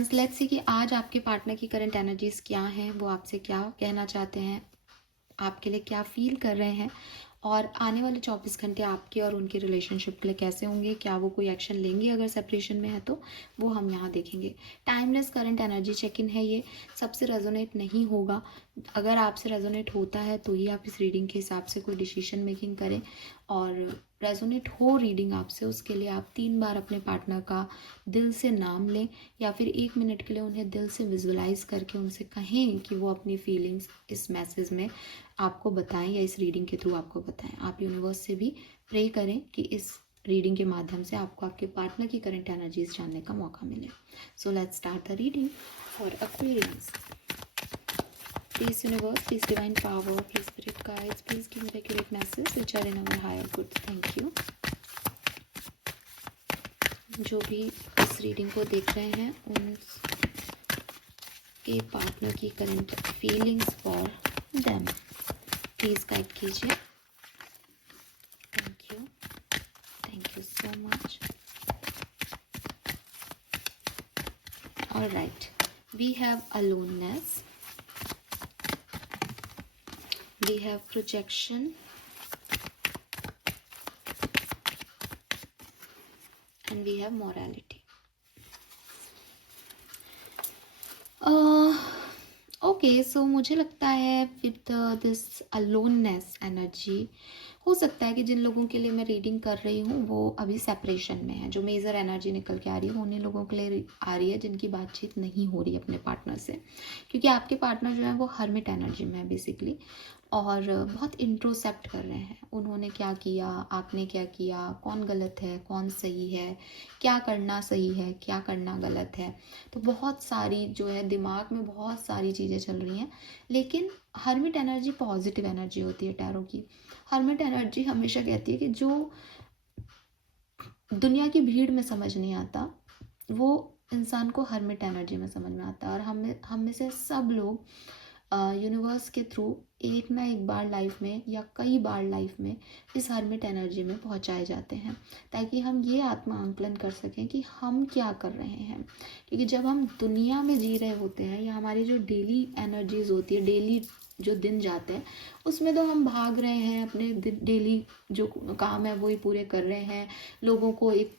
Once let's see कि आज आपके पार्टनर की करंट एनर्जीज क्या हैं, वो आपसे क्या कहना चाहते हैं, आपके लिए क्या फील कर रहे हैं, और आने वाले 24 घंटे आपके और उनके रिलेशनशिप के लिए कैसे होंगे, क्या वो कोई एक्शन लेंगे अगर सेपरेशन में है तो, वो हम यहाँ देखेंगे। Timeless current energy check in है ये, सबसे रेजोनेट नहीं होगा। अगर आपसे रेजोनेट होता है तो ही आप इस रीडिंग के हिसाब से कोई डिसीजन मेकिंग करें, और रेजोनेट हो रीडिंग आपसे, उसके लिए आप 3 बार अपने पार्टनर का दिल से नाम लें, या फिर 1 मिनट के लिए उन्हें दिल से विजुअलाइज करके उनसे कहें कि वो अपनी फीलिंग्स इस मैसेज में आपको बताएं या इस रीडिंग के थ्रू आपको बताएं। आप यूनिवर्स से भी प्रे करें कि इस रीडिंग के माध्यम से आपको आपके पार्टनर की करंट एनर्जीज जानने का मौका मिले। So let's start the reading for Aquarians. Please universe, please divine power, please spirit guides, please give me the accurate messages which are in our higher good. Thank you. जो भी इस reading को देख रहे हैं उन के पार्टनर की current feelings for them please guide कीजिए। Thank you so much. Alright, we have aloneness, we have projection, and we have morality. Okay, so मुझे लगता है विद दिस अलोननेस एनर्जी, हो सकता है कि जिन लोगों के लिए मैं रीडिंग कर रही हूँ वो अभी सेपरेशन में है। जो मेजर एनर्जी निकल के आ रही है वो उन्हीं लोगों के लिए आ रही है जिनकी बातचीत नहीं हो रही अपने पार्टनर से, क्योंकि आपके पार्टनर जो है वो हर्मिट एनर्जी में है बेसिकली, और बहुत इंट्रोसेप्ट कर रहे हैं। उन्होंने क्या किया, आपने क्या किया, कौन गलत है, कौन सही है, क्या करना सही है, क्या करना गलत है। तो बहुत सारी जो है दिमाग में बहुत सारी चीज़ें चल रही हैं। लेकिन हर्मिट एनर्जी पॉजिटिव एनर्जी होती है टैरो की। हर्मिट एनर्जी हमेशा कहती है कि जो दुनिया की भीड़ में समझ नहीं आता वो इंसान को हर्मिट एनर्जी में समझ में आता है। और हम में से सब लोग यूनिवर्स के थ्रू एक ना एक बार लाइफ में या कई बार लाइफ में इस हर्मिट एनर्जी में पहुंचाए जाते हैं, ताकि हम ये आत्मा आंकलन कर सकें कि हम क्या कर रहे हैं। क्योंकि जब हम दुनिया में जी रहे होते हैं या हमारी जो डेली एनर्जीज होती है, डेली जो दिन जाते हैं, उसमें तो हम भाग रहे हैं, अपने डेली जो काम है वही पूरे कर रहे हैं, लोगों को एक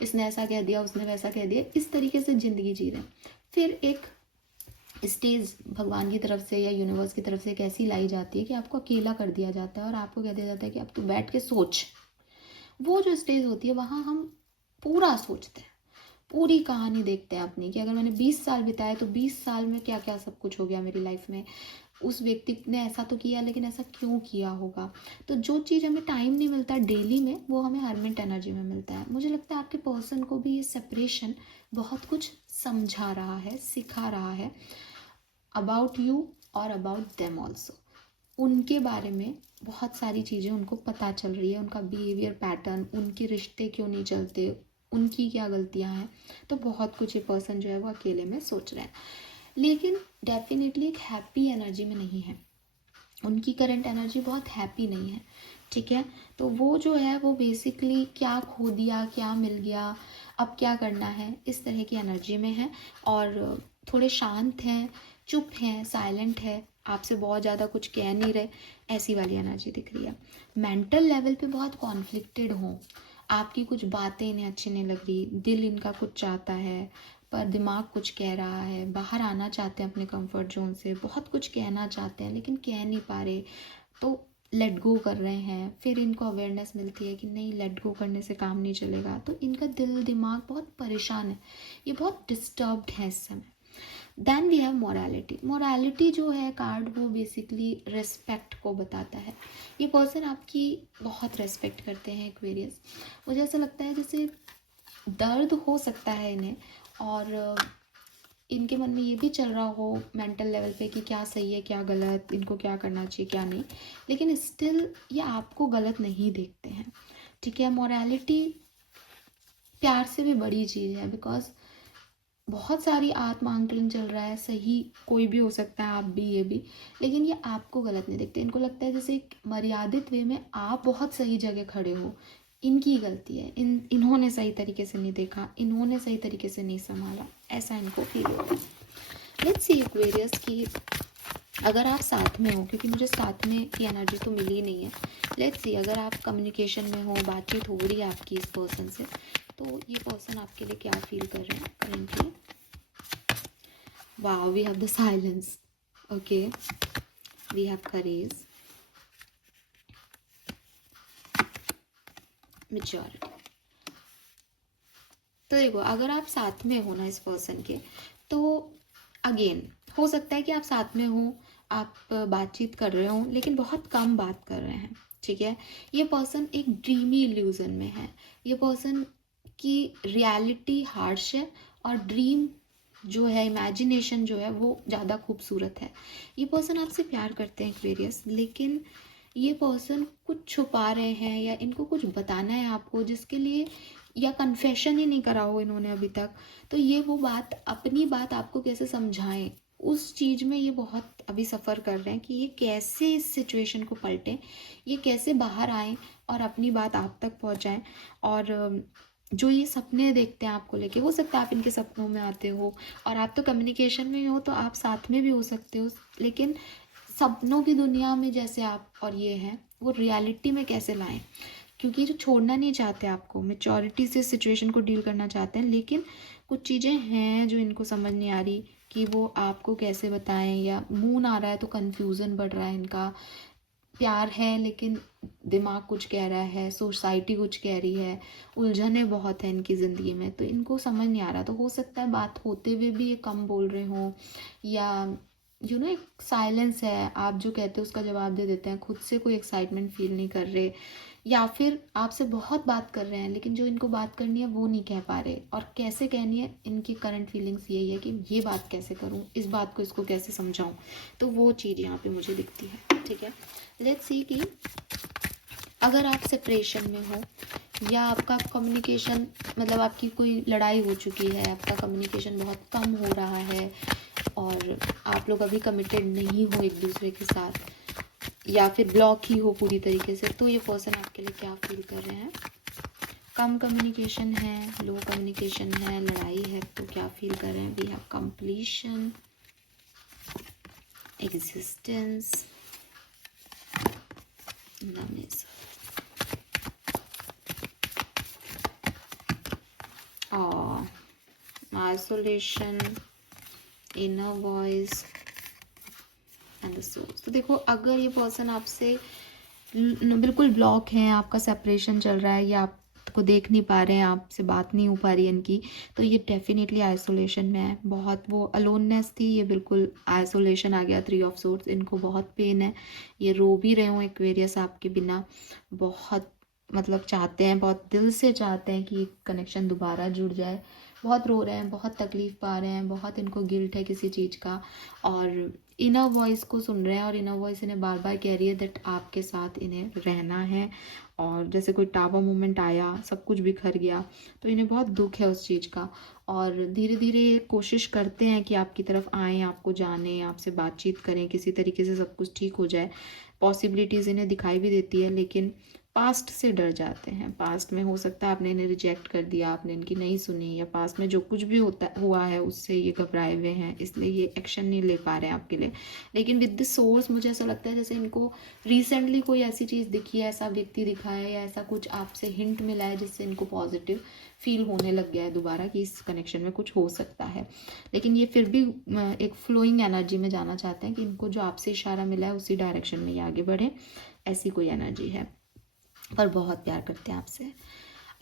इसने ऐसा कह दिया, उसने वैसा कह दिया, इस तरीके से ज़िंदगी जी रहे हैं। फिर एक स्टेज भगवान की तरफ से या यूनिवर्स की तरफ से एक ऐसी लाई जाती है कि आपको अकेला कर दिया जाता है और आपको कह दिया जाता है कि अब तू बैठ के सोच। वो जो स्टेज होती है वहाँ हम पूरा सोचते हैं, पूरी कहानी देखते हैं अपनी, कि अगर मैंने 20 साल बिताए तो 20 साल में क्या क्या सब कुछ हो गया मेरी लाइफ में, उस व्यक्ति ने ऐसा तो किया लेकिन ऐसा क्यों किया होगा। तो जो चीज़ हमें टाइम नहीं मिलता डेली में वो हमें हर्मिट एनर्जी में मिलता है। मुझे लगता है आपके पर्सन को भी ये सेपरेशन बहुत कुछ समझा रहा है, सिखा रहा है अबाउट यू और अबाउट देम ऑल्सो। उनके बारे में बहुत सारी चीज़ें उनको पता चल रही है, उनका बिहेवियर पैटर्न, उनके रिश्ते क्यों नहीं चलते, उनकी क्या गलतियां हैं। तो बहुत कुछ ये पर्सन जो है वो अकेले में सोच रहे हैं, लेकिन डेफिनेटली एक हैप्पी एनर्जी में नहीं है। उनकी करंट एनर्जी बहुत हैप्पी नहीं है, ठीक है। तो वो जो है वो बेसिकली क्या खो दिया, क्या मिल गया, अब क्या करना है, इस तरह की एनर्जी में है। और थोड़े शांत हैं, चुप हैं, साइलेंट है, आपसे बहुत ज़्यादा कुछ कह नहीं रहे, ऐसी वाली एनर्जी दिख रही है। मेंटल लेवल पे बहुत कॉन्फ्लिक्टेड हो, आपकी कुछ बातें इन्हें अच्छी नहीं लग रही, दिल इनका कुछ चाहता है पर दिमाग कुछ कह रहा है, बाहर आना चाहते हैं अपने कंफर्ट जोन से, बहुत कुछ कहना चाहते हैं लेकिन कह नहीं पा रहे, तो लेट गो कर रहे हैं। फिर इनको अवेयरनेस मिलती है कि नहीं, लेट गो करने से काम नहीं चलेगा, तो इनका दिल दिमाग बहुत परेशान है, ये बहुत डिस्टर्ब्ड है इस समय। Then we have morality. Morality जो है कार्ड वो बेसिकली रिस्पेक्ट को बताता है। ये पर्सन आपकी बहुत रेस्पेक्ट करते हैं एक्वेरियस। मुझे ऐसा लगता है जैसे दर्द हो सकता है इन्हें, और इनके मन में ये भी चल रहा हो मेंटल लेवल पे कि क्या सही है क्या गलत, इनको क्या करना चाहिए क्या नहीं, लेकिन स्टिल ये आपको गलत नहीं देखते हैं, ठीक है। मोरालिटी प्यार से भी बड़ी चीज़ है, बिकॉज बहुत सारी आत्म आंकलन चल रहा है, सही कोई भी हो सकता है, आप भी ये भी, लेकिन ये आपको गलत नहीं देखते। इनको लगता है जैसे एक मर्यादित वे में आप बहुत सही जगह खड़े हो, इनकी गलती है, इन्होंने सही तरीके से नहीं देखा, इन्होंने सही तरीके से नहीं संभाला, ऐसा इनको फील हो रहा है। लेट्स सी एक्वेरियस की अगर आप साथ में हो, क्योंकि मुझे साथ में की एनर्जी तो मिली ही नहीं है। लेट्स सी अगर आप कम्युनिकेशन में हो, बातचीत हो रही है आपकी इस पर्सन से, तो ये पर्सन आपके लिए क्या फील कर रहे हैं currently. Wow, we have the silence, okay, we have courage, maturity. तो देखो अगर आप साथ में हो ना इस पर्सन के, तो अगेन हो सकता है कि आप साथ में हो, आप बातचीत कर रहे हो लेकिन बहुत कम बात कर रहे हैं, ठीक है। ये पर्सन एक ड्रीमी इल्यूजन में है, ये पर्सन की रियलिटी हार्श है और ड्रीम जो है, इमेजिनेशन जो है वो ज़्यादा खूबसूरत है। ये पर्सन आपसे प्यार करते हैं एक्वेरियस, लेकिन ये पर्सन कुछ छुपा रहे हैं या इनको कुछ बताना है आपको, जिसके लिए या कन्फेशन ही नहीं करा हो इन्होंने अभी तक। तो ये वो बात, अपनी बात आपको कैसे समझाएं, उस चीज़ में ये बहुत अभी सफ़र कर रहे हैं कि ये कैसे इस सिचुएशन को पलटें, ये कैसे बाहर आएँ और अपनी बात आप तक पहुंचाएं। और जो ये सपने देखते हैं आपको लेके, हो सकता है आप इनके सपनों में आते हो और आप तो कम्युनिकेशन में ही हो, तो आप साथ में भी हो सकते हो, लेकिन सपनों की दुनिया में जैसे आप और ये हैं, वो रियलिटी में कैसे लाएं, क्योंकि जो छोड़ना नहीं चाहते आपको, मेचोरिटी से सिचुएशन को डील करना चाहते हैं, लेकिन कुछ चीज़ें हैं जो इनको समझ नहीं आ रही कि वो आपको कैसे बताएं, या मून आ रहा है तो कन्फ्यूज़न बढ़ रहा है इनका। प्यार है लेकिन दिमाग कुछ कह रहा है, सोसाइटी कुछ कह रही है, उलझने बहुत हैं इनकी ज़िंदगी में, तो इनको समझ नहीं आ रहा। तो हो सकता है बात होते हुए भी ये कम बोल रहे हों, या एक साइलेंस है, आप जो कहते हो उसका जवाब दे देते हैं, खुद से कोई एक्साइटमेंट फील नहीं कर रहे, या फिर आपसे बहुत बात कर रहे हैं लेकिन जो इनको बात करनी है वो नहीं कह पा रहे, और कैसे कहनी है इनकी करंट फीलिंग्स यही है कि ये बात कैसे करूँ, इस बात को इसको कैसे समझाऊँ। तो वो चीज़ यहाँ पे मुझे दिखती है, ठीक है। लेट्स सी कि अगर आप सेपरेशन में हो या आपका कम्युनिकेशन, मतलब आपकी कोई लड़ाई हो चुकी है, आपका कम्युनिकेशन बहुत कम हो रहा है और आप लोग अभी कमिटेड नहीं हो एक दूसरे के साथ, या फिर ब्लॉक ही हो पूरी तरीके से, तो ये पर्सन आपके लिए क्या फील कर रहे हैं। कम कम्युनिकेशन है, लो कम्युनिकेशन है, लड़ाई है, तो क्या फील कर रहे हैं। We have completion, existence, isolation, inner voice and the source. तो देखो अगर ये पर्सन आपसे बिल्कुल ब्लॉक हैं, आपका सेपरेशन चल रहा है या आपको देख नहीं पा रहे हैं, आपसे बात नहीं हो पा रही है इनकी, तो ये डेफिनेटली आइसोलेशन में है। बहुत वो अलोननेस थी, ये बिल्कुल आइसोलेशन आ गया। 3 ऑफ सोर्ड्स, इनको बहुत पेन है, ये रो भी रहे हो एक्वेरियस आपके बिना, बहुत मतलब चाहते हैं, बहुत दिल से चाहते हैं कि कनेक्शन दोबारा जुड़ जाए, बहुत रो रहे हैं, बहुत तकलीफ़ पा रहे हैं, बहुत इनको गिल्ट है किसी चीज़ का, और इनर वॉइस को सुन रहे हैं और इनर वॉइस इन्हें बार बार कह रही है दैट आपके साथ इन्हें रहना है। और जैसे कोई टावर मोमेंट आया, सब कुछ बिखर गया, तो इन्हें बहुत दुख है उस चीज़ का, और धीरे धीरे ये कोशिश करते हैं कि आपकी तरफ आएँ, आपको जाने, आपसे बातचीत करें, किसी तरीके से सब कुछ ठीक हो जाए। पॉसिबिलिटीज़ इन्हें दिखाई भी देती है, लेकिन पास्ट से डर जाते हैं। पास्ट में हो सकता है आपने इन्हें रिजेक्ट कर दिया, आपने इनकी नहीं सुनी, या पास्ट में जो कुछ भी हुआ है उससे ये घबराए हुए हैं, इसलिए ये एक्शन नहीं ले पा रहे हैं आपके लिए। लेकिन विद द सोर्स मुझे ऐसा लगता है जैसे इनको रिसेंटली कोई ऐसी चीज़ दिखी है, ऐसा व्यक्ति दिखा है, या ऐसा कुछ आपसे हिंट मिला है जिससे इनको पॉजिटिव फील होने लग गया है दोबारा कि इस कनेक्शन में कुछ हो सकता है। लेकिन ये फिर भी एक फ्लोइंग एनर्जी में जाना चाहते हैं कि इनको जो आपसे इशारा मिला है उसी डायरेक्शन में ये आगे बढ़े, ऐसी कोई एनर्जी है, पर बहुत प्यार करते हैं आपसे।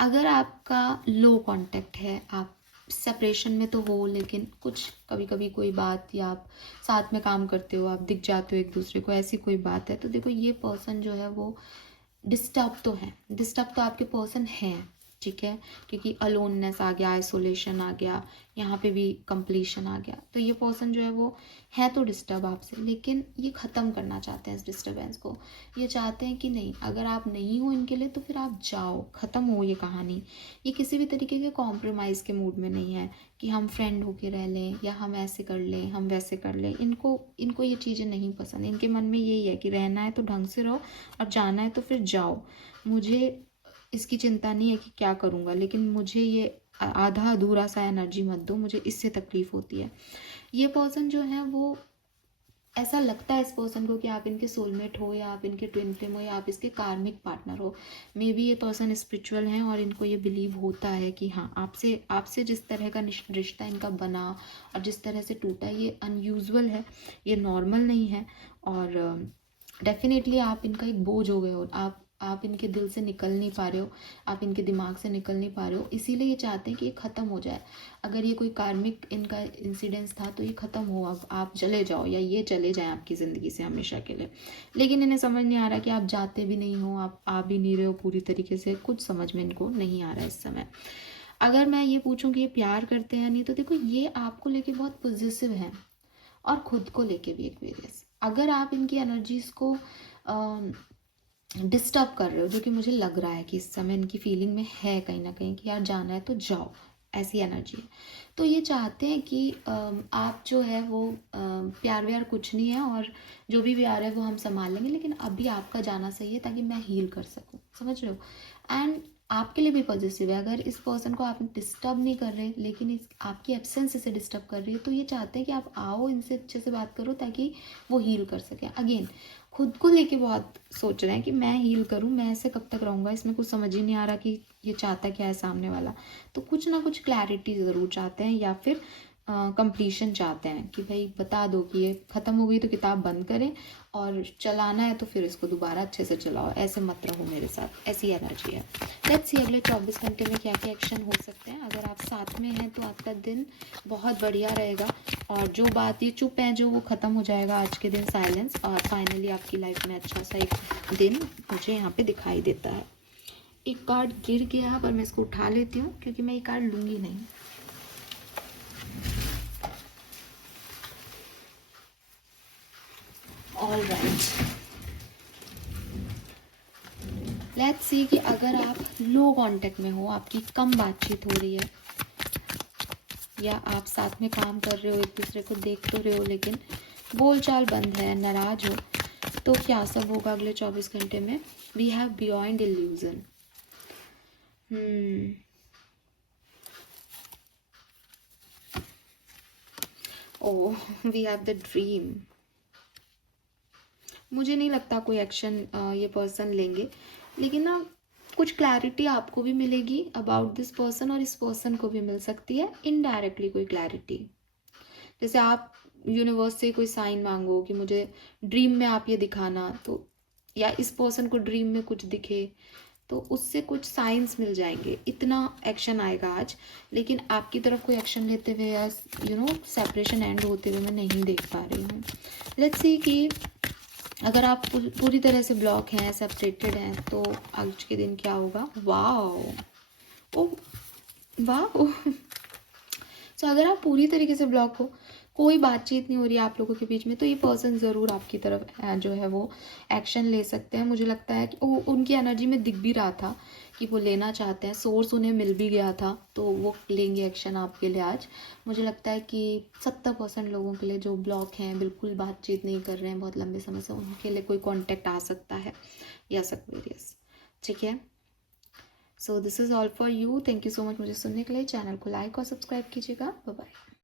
अगर आपका लो कांटेक्ट है, आप सेपरेशन में तो हो लेकिन कुछ कभी कभी कोई बात, या आप साथ में काम करते हो, आप दिख जाते हो एक दूसरे को, ऐसी कोई बात है, तो देखो ये पर्सन जो है वो डिस्टर्ब तो है, डिस्टर्ब तो आपके पर्सन हैं, ठीक है, क्योंकि अलोननेस आ गया, आइसोलेशन आ गया, यहाँ पे भी कंप्लीशन आ गया, तो ये पर्सन जो है वो है तो डिस्टर्ब आपसे, लेकिन ये ख़त्म करना चाहते हैं इस डिस्टर्बेंस को। ये चाहते हैं कि नहीं, अगर आप नहीं हो इनके लिए तो फिर आप जाओ, ख़त्म हो ये कहानी। ये किसी भी तरीके के कॉम्प्रोमाइज़ के मूड में नहीं है कि हम फ्रेंड होके रह लें, या हम ऐसे कर लें, हम वैसे कर लें। इनको ये चीज़ें नहीं पसंद। इनके मन में यही है कि रहना है तो ढंग से रहो, और जाना है तो फिर जाओ। मुझे इसकी चिंता नहीं है कि क्या करूँगा, लेकिन मुझे ये आधा अधूरा सा एनर्जी मत दो, मुझे इससे तकलीफ़ होती है। ये पर्सन जो है वो, ऐसा लगता है इस पर्सन को कि आप इनके सोलमेट हो, या आप इनके ट्विन फ्लेम हो, या आप इसके कार्मिक पार्टनर हो। मे बी ये पर्सन स्पिरिचुअल हैं और इनको ये बिलीव होता है कि हाँ, आपसे आपसे जिस तरह का रिश्ता इनका बना और जिस तरह से टूटा, ये अनयूजुअल है, ये नॉर्मल नहीं है। और डेफिनेटली आप इनका एक बोझ हो गए हो, आप इनके दिल से निकल नहीं पा रहे हो, आप इनके दिमाग से निकल नहीं पा रहे हो, इसीलिए ये चाहते हैं कि ये ख़त्म हो जाए। अगर ये कोई कार्मिक इनका इंसिडेंस था तो ये ख़त्म हो, अब आप चले जाओ या ये चले जाएं आपकी ज़िंदगी से हमेशा के लिए। लेकिन इन्हें समझ नहीं आ रहा कि आप जाते भी नहीं हो, आप आ भी नहीं रहे हो पूरी तरीके से, कुछ समझ में इनको नहीं आ रहा इस समय। अगर मैं ये पूछूं कि ये प्यार करते हैं नहीं, तो देखो ये आपको लेके बहुत पॉजिटिव हैं और खुद को लेके भी एक्वेरियस। अगर आप इनकी एनर्जीज को डिस्टर्ब कर रहे हो, जो कि मुझे लग रहा है कि इस समय इनकी फीलिंग में है कहीं ना कहीं कि यार जाना है तो जाओ, ऐसी एनर्जी है, तो ये चाहते हैं कि आप जो है वो प्यार व्यार कुछ नहीं है, और जो भी प्यार है वो हम संभाल लेंगे, लेकिन अभी आपका जाना सही है ताकि मैं हील कर सकूं, समझ रहे हो। एंड आपके लिए भी पॉजिटिव है, अगर इस पर्सन को आप डिस्टर्ब नहीं कर रहे, लेकिन इस आपकी एब्सेंस इसे डिस्टर्ब कर रही है, तो ये चाहते हैं कि आप आओ, इनसे अच्छे से बात करो ताकि वो हील कर सके। अगेन खुद को लेके बहुत सोच रहे हैं कि मैं हील करूं, मैं ऐसे कब तक रहूँगा, इसमें कुछ समझ ही नहीं आ रहा कि ये चाहता क्या है सामने वाला। तो कुछ ना कुछ क्लैरिटी ज़रूर चाहते हैं, या फिर कंप्लीशन चाहते हैं कि भाई बता दो कि ये ख़त्म हो गई तो किताब बंद करें, और चलाना है तो फिर इसको दोबारा अच्छे से चलाओ, ऐसे मत रहो मेरे साथ, ऐसी एनर्जी है। लेट्स सी अगले 24 घंटे में क्या क्या एक्शन हो सकते हैं। अगर आप साथ में हैं तो आपका दिन बहुत बढ़िया रहेगा, और जो बात ये चुप है जो वो ख़त्म हो जाएगा आज के दिन, साइलेंस, और फाइनली आपकी लाइफ में अच्छा सा एक दिन मुझे यहाँ पे दिखाई देता है। एक कार्ड गिर गया पर मैं इसको उठा लेती हूँ क्योंकि मैं ये कार्ड लूँगी नहीं। ऑल राइट, लेट्स सी कि अगर आप लो कांटेक्ट में हो, आपकी कम बातचीत हो रही है, या आप साथ में काम कर रहे हो, एक दूसरे को देख तो रहे हो लेकिन बोलचाल बंद है, नाराज हो, तो क्या सब होगा अगले 24 घंटे में। We have beyond illusion. Oh, we have the dream. मुझे नहीं लगता कोई एक्शन ये पर्सन लेंगे, लेकिन ना कुछ क्लैरिटी आपको भी मिलेगी अबाउट दिस पर्सन, और इस पर्सन को भी मिल सकती है इनडायरेक्टली कोई क्लैरिटी। जैसे आप यूनिवर्स से कोई साइन मांगो कि मुझे ड्रीम में आप ये दिखाना, तो या इस पर्सन को ड्रीम में कुछ दिखे, तो उससे कुछ साइंस मिल जाएंगे। इतना एक्शन आएगा आज, लेकिन आपकी तरफ कोई एक्शन लेते हुए या सेपरेशन एंड होते हुए मैं नहीं देख पा रही हूँ। लेट्स सी कि अगर आप पूरी तरह से ब्लॉक हैं, सेपरेटेड हैं, तो आज के दिन क्या होगा। वाह, ओ वाह। सो अगर आप पूरी तरीके से ब्लॉक हो, कोई बातचीत नहीं हो रही है आप लोगों के बीच में, तो ये पर्सन ज़रूर आपकी तरफ जो है वो एक्शन ले सकते हैं। मुझे लगता है कि उनकी एनर्जी में दिख भी रहा था कि वो लेना चाहते हैं, सोर्स उन्हें मिल भी गया था, तो वो लेंगे एक्शन आपके लिए आज। मुझे लगता है कि 70% लोगों के लिए जो ब्लॉक हैं, बिल्कुल बातचीत नहीं कर रहे हैं बहुत लंबे समय से, उनके लिए कोई कॉन्टेक्ट आ सकता है या सक्वेरियस, ठीक है। So this is all for you. Thank you so much मुझे सुनने के लिए। चैनल को लाइक और सब्सक्राइब कीजिएगा। Bye bye.